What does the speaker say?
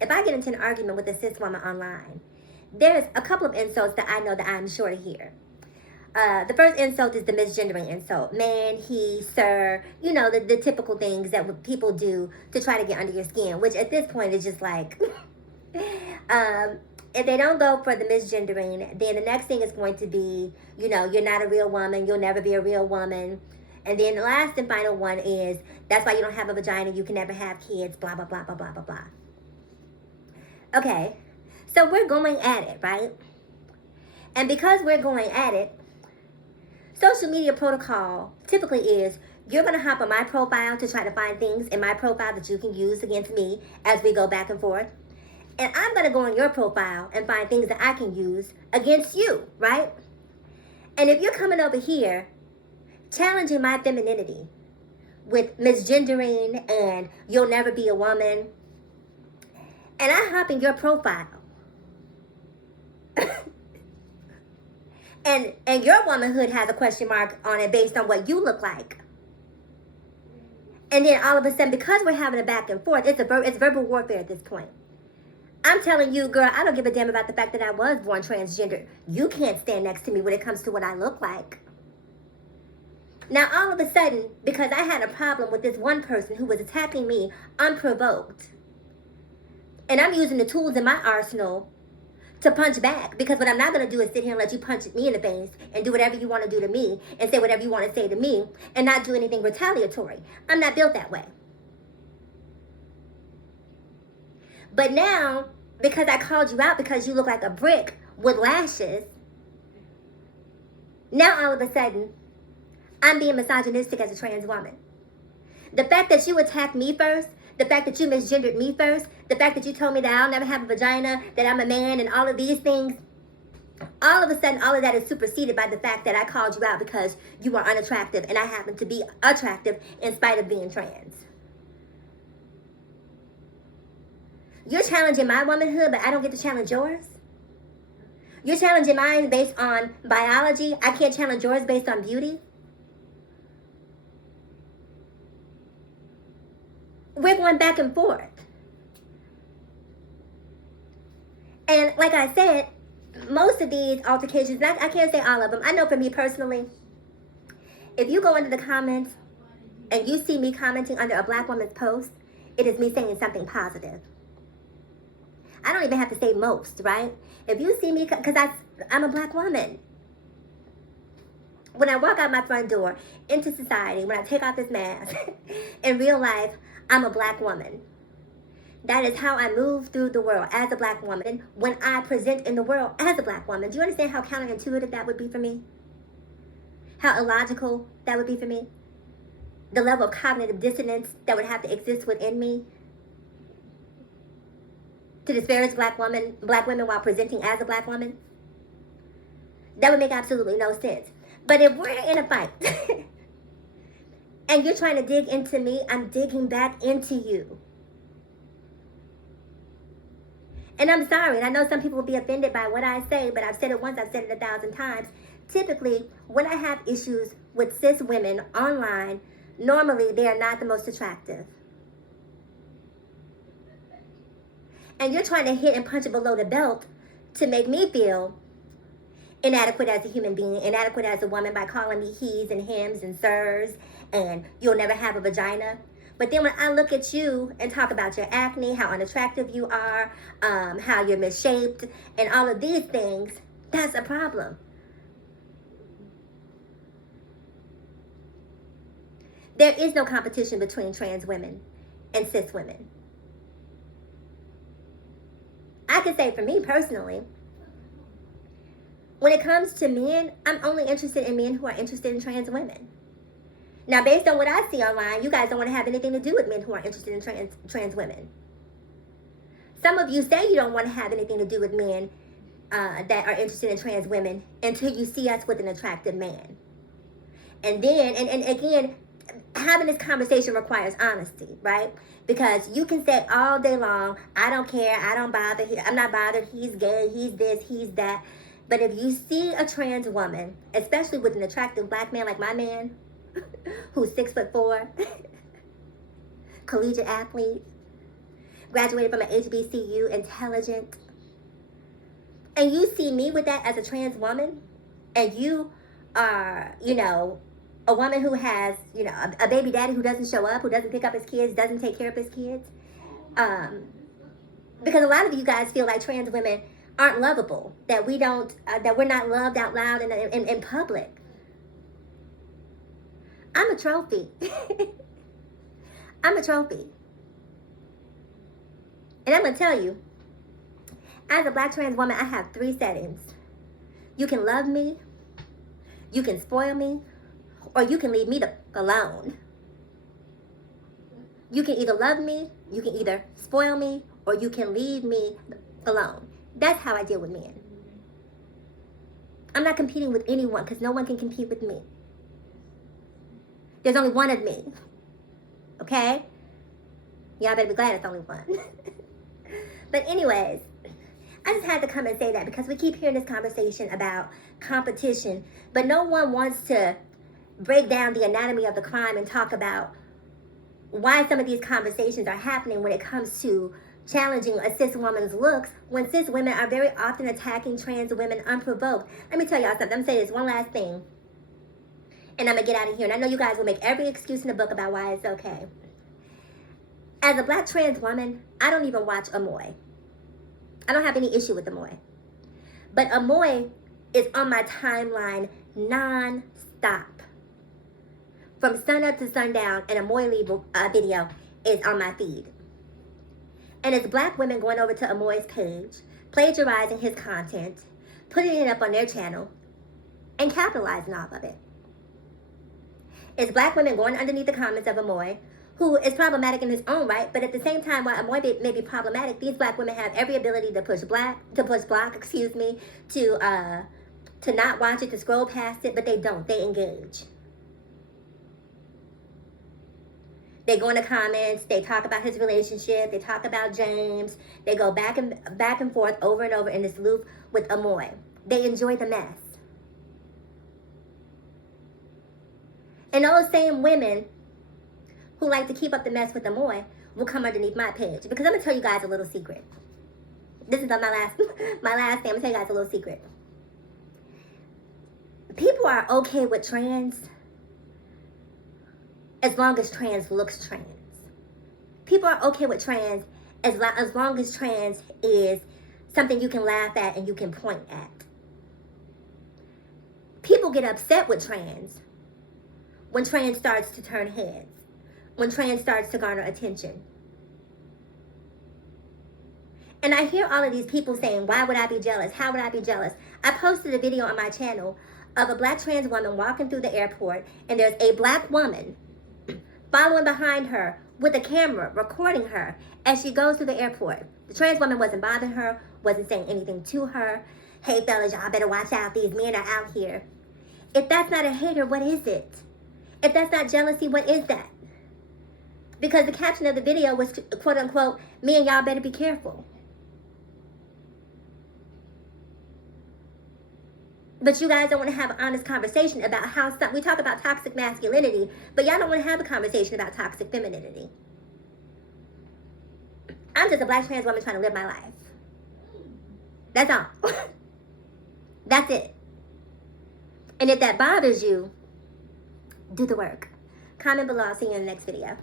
if I get into an argument with a cis woman online, there's a couple of insults that I know that I'm sure to hear. The first insult is the misgendering insult. Man, he, sir, you know, the typical things that people do to try to get under your skin, which at this point is just like, if they don't go for the misgendering, then the next thing is going to be, you know, you're not a real woman, you'll never be a real woman. And then the last and final one is, that's why you don't have a vagina, you can never have kids, blah, blah, blah, blah, blah, blah, blah. Okay, so we're going at it, right? And because we're going at it, social media protocol typically is you're going to hop on my profile to try to find things in my profile that you can use against me as we go back and forth. And I'm going to go on your profile and find things that I can use against you, right? And if you're coming over here challenging my femininity with misgendering and you'll never be a woman, and I hop in your profile and your womanhood has a question mark on it based on what you look like. And then all of a sudden, because we're having a back and forth, it's verbal warfare at this point. I'm telling you, girl, I don't give a damn about the fact that I was born transgender. You can't stand next to me when it comes to what I look like. Now, all of a sudden, because I had a problem with this one person who was attacking me unprovoked, and I'm using the tools in my arsenal to punch back, because what I'm not going to do is sit here and let you punch me in the face and do whatever you want to do to me and say whatever you want to say to me and not do anything retaliatory. I'm not built that way. But now, because I called you out because you look like a brick with lashes, now all of a sudden, I'm being misogynistic as a trans woman. The fact that you attacked me first, the fact that you misgendered me first, the fact that you told me that I'll never have a vagina, that I'm a man, and all of these things, all of a sudden, all of that is superseded by the fact that I called you out because you are unattractive and I happen to be attractive in spite of being trans. You're challenging my womanhood, but I don't get to challenge yours? You're challenging mine based on biology. I can't challenge yours based on beauty? We're going back and forth. And like I said, most of these altercations, I can't say all of them. I know for me personally, if you go into the comments and you see me commenting under a black woman's post, it is me saying something positive. I don't even have to say most, right? If you see me, because I'm a black woman. When I walk out my front door into society, when I take off this mask, in real life, I'm a black woman. That is how I move through the world as a black woman. When I present in the world as a black woman, do you understand how counterintuitive that would be for me? How illogical that would be for me? The level of cognitive dissonance that would have to exist within me to disparage black women while presenting as a black woman? That would make absolutely no sense. But if we're in a fight and you're trying to dig into me, I'm digging back into you. And I'm sorry, and I know some people will be offended by what I say, but I've said it once, I've said it 1,000 times. Typically, when I have issues with cis women online, normally they are not the most attractive. And you're trying to hit and punch below the belt to make me feel inadequate as a human being, inadequate as a woman by calling me he's and hims and sirs, and you'll never have a vagina. But then when I look at you and talk about your acne, how unattractive you are, how you're misshaped, and all of these things, that's a problem. There is no competition between trans women and cis women. I can say for me personally, when it comes to men, I'm only interested in men who are interested in trans women. Now, based on what I see online, you guys don't want to have anything to do with men who are interested in trans women. Some of you say you don't want to have anything to do with men that are interested in trans women until you see us with an attractive man. And then, and again, having this conversation requires honesty, right? Because you can say all day long, I don't care, I don't bother, I'm not bothered, he's gay, he's this, he's that. But if you see a trans woman, especially with an attractive black man like my man, who's 6'4", collegiate athlete, graduated from an HBCU, intelligent, and you see me with that as a trans woman, and you are, you know, a woman who has, you know, a baby daddy who doesn't show up, who doesn't pick up his kids, doesn't take care of his kids. Because a lot of you guys feel like trans women aren't lovable, that we don't, that we're not loved out loud in public. I'm a trophy. I'm a trophy. And I'm going to tell you, as a black trans woman, I have 3 settings. You can love me, you can spoil me, or you can leave me alone. You can either love me, you can either spoil me, or you can leave me alone. That's how I deal with men. I'm not competing with anyone because no one can compete with me. There's only one of me. Okay? Y'all better be glad it's only one. But anyways, I just had to come and say that because we keep hearing this conversation about competition, but no one wants to break down the anatomy of the crime and talk about why some of these conversations are happening when it comes to challenging a cis woman's looks, when cis women are very often attacking trans women unprovoked. Let me tell y'all something. I'm going to say this one last thing, and I'm going to get out of here. And I know you guys will make every excuse in the book about why it's okay. As a black trans woman, I don't even watch Amoy. I don't have any issue with Amoy. But Amoy is on my timeline non-stop. From sunup to sundown, an Amoy video is on my feed. And it's black women going over to Amoy's page, plagiarizing his content, putting it up on their channel, and capitalizing off of it. It's black women going underneath the comments of Amoy, who is problematic in his own right, but at the same time, while Amoy may be problematic, these black women have every ability to push block, to not watch it, to scroll past it, but they don't. They engage. They go in the comments, they talk about his relationship, they talk about James, they go back and forth over and over in this loop with Amoy. They enjoy the mess. And those same women who like to keep up the mess with Amoy will come underneath my page. Because I'm going to tell you guys a little secret. This is my last thing. I'm going to tell you guys a little secret. People are okay with trans as long as trans looks trans. People are okay with trans as long as trans is something you can laugh at and you can point at. People get upset with trans when trans starts to turn heads, when trans starts to garner attention. And I hear all of these people saying, why would I be jealous? How would I be jealous? I posted a video on my channel of a black trans woman walking through the airport, and there's a black woman following behind her with a camera, recording her as she goes through the airport. The trans woman wasn't bothering her, wasn't saying anything to her. Hey fellas, y'all better watch out, these men are out here. If that's not a hater, what is it? If that's not jealousy, what is that? Because the caption of the video was, quote unquote, me and y'all better be careful. But you guys don't want to have an honest conversation about how we talk about toxic masculinity, but y'all don't want to have a conversation about toxic femininity. I'm just a black trans woman trying to live my life. That's all. That's it. And if that bothers you, do the work. Comment below. I'll see you in the next video.